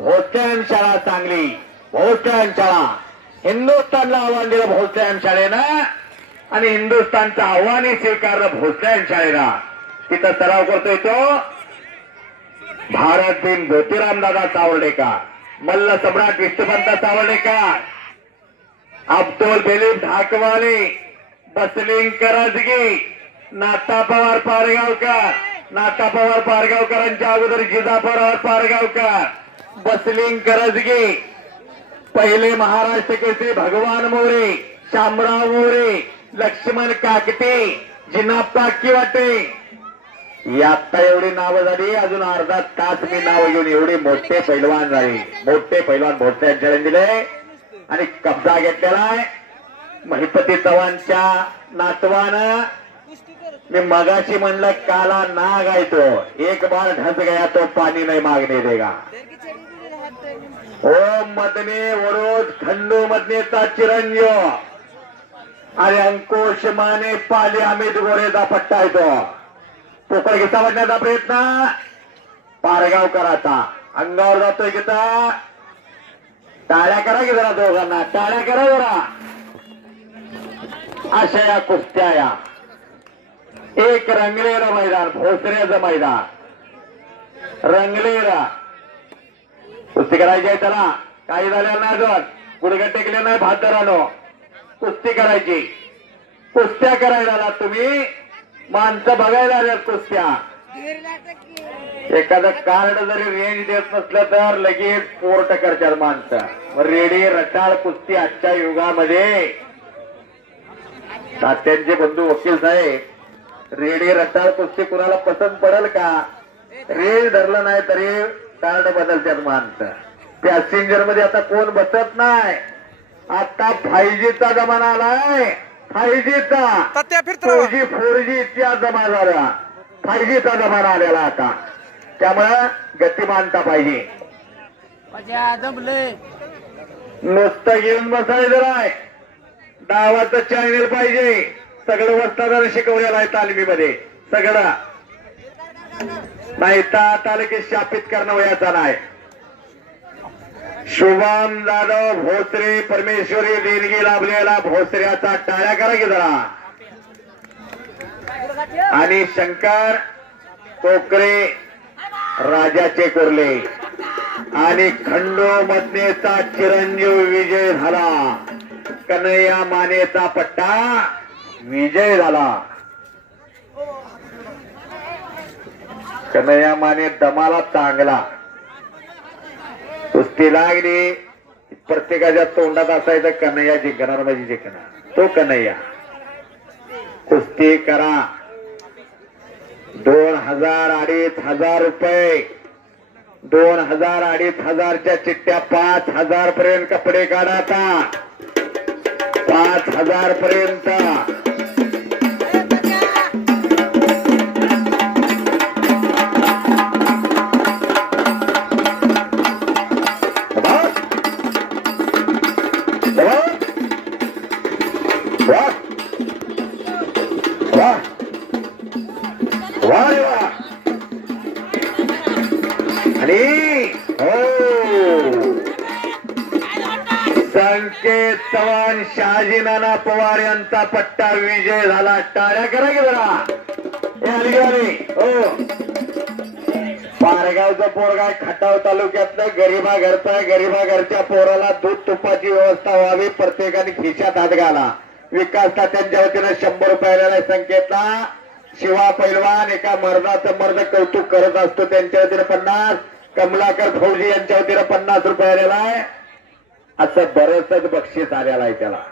भोसल्यान शाळा चांगली. भोसल्यान शाळा. हिंदुस्थानला आव्हान दिलं भोसल्यान शाळेनं आणि हिंदुस्थानचं आव्हानही स्वीकारलं भोसल्यान शाळेला तिथं सराव करतोय तो. भारत दिन ज्योतिराम दादा चावडेकर मल्ल सम्राट विष्णुपंत चावडेकर अब्दुल बेलीम ढाकवाले बसलिंग करजगी नाता पवार पारगावकर नाता पवार पारगावकरांच्या अगोदर जिजा पवार पारगावकर. बसलिंग करजगी. पहिले महाराष्ट्र केसरी भगवान मोरे शामराव मोरे लक्ष्मण काकटे जिनाप्पा किवाटे. ही आत्ता एवढी नावं झाली अजून अर्धा तास मी नाव घेऊन एवढे मोठे पैलवान झाले. मोठे पैलवान भोसले दिले. आणि कब्जा घेतलेला आहे. महिपती चव्हाणच्या नातवानं. मी मगाशी म्हणलं काला नाग आहे तो. एक बार ढस गया तो पाणी नाही मागणे देगा. ओम मदने वरोज खंडू मदनेचा चिरंजीव आणि अंकुश माने पाले अमित गोरेचा पट्टा येतो पोकळ घेता वाटण्याचा प्रयत्न. पारगावकराचा अंगावर जातोय घेता टाळ्या करा की जरा दोघांना. टाळ्या करा जरा. अशा या कुस्त्या या. एक रंगलेलं मैदान भोसऱ्याचं मैदान. रंगलेला. कुस्ती करायची आहे त्याला. काही झालं नाही अजून गुडघे टेकले नाही भातरानो कुस्ती करायची. कुस्त्या करायला तुम्ही. माणसं बघायला आल्यात कुस्त्या. एखादं कार्ड जरी रेंज देत नसलं तर लगेच पोर्ट करतात माणसं. मग रेडी रटाळ कुस्ती आजच्या युगामध्ये. तात्यांचे बंधू वकील साहेब रेडी रटाळ कुस्ती कुणाला पसंत पडेल का? रेड धरलं नाही तरी कार्ड बदलतात माणसं. पॅसेंजरमध्ये आता कोण बसत नाही? आता फाय जीचा जमाना आलाय. फाय जीचा टू जी फोर जी च्या जमा झाला फाय जीचा जमाना आलेला आता. त्यामुळं गतिमानता पाहिजे. जमले नुसतं घेऊन बसायचं नाही. डावाचं चॅनल पाहिजे. सगळं वस्तादार शिकवलेलं आहे तालमीमध्ये. सगळं. नाही तर तालुके शापित करणं वयाचा नाही. शुभम जाधव भोसरे परमेश्वरी देणगी लाभलेला भोसऱ्याचा टाळ्या करा की जरा. आणि शंकर कोकरे राजाचे कोरले. आणि खंडो मधनेचा चिरंजीव विजय झाला. कन्हैया मानेचा पट्टा विजय झाला. कन्हैया माने दमाला चांगला. कुस्ती लागली. प्रत्येकाच्या तोंडात असायचं कन्हैया जिंकणार म्हणजे जिंकणार तो कन्हैया. कुस्ती करा. दोन हजार अडीच हजार रुपये. दोन हजार अडीच हजारच्या चिठ्ठ्या पाच हजार पर्यंत कपडे काढा पाच हजार पर्यंत वा वा. रे वा आणि हो संकेत चव्हाण शहाजी नाना पवार यांचा पट्टा विजय झाला टाळ्या करा की जरा पारगावचा हो पोरगा खटाव तालुक्यातलं गरिबा घरचा गरिबा घरच्या पोराला दूध तुपाची व्यवस्था व्हावी प्रत्येकाने खिशात हात घाला विकास तात्यांच्या वतीनं शंभर रुपयाला संकेतला. शिवा पैलवान एका मर्दाचं मर्द कौतुक करत असतो त्यांच्या वतीनं पन्नास. कमलाकर फौजी यांच्या वतीनं पन्नास रुपये आलेला आहे. असं बरंच बक्षीस आलेलं आहे त्याला.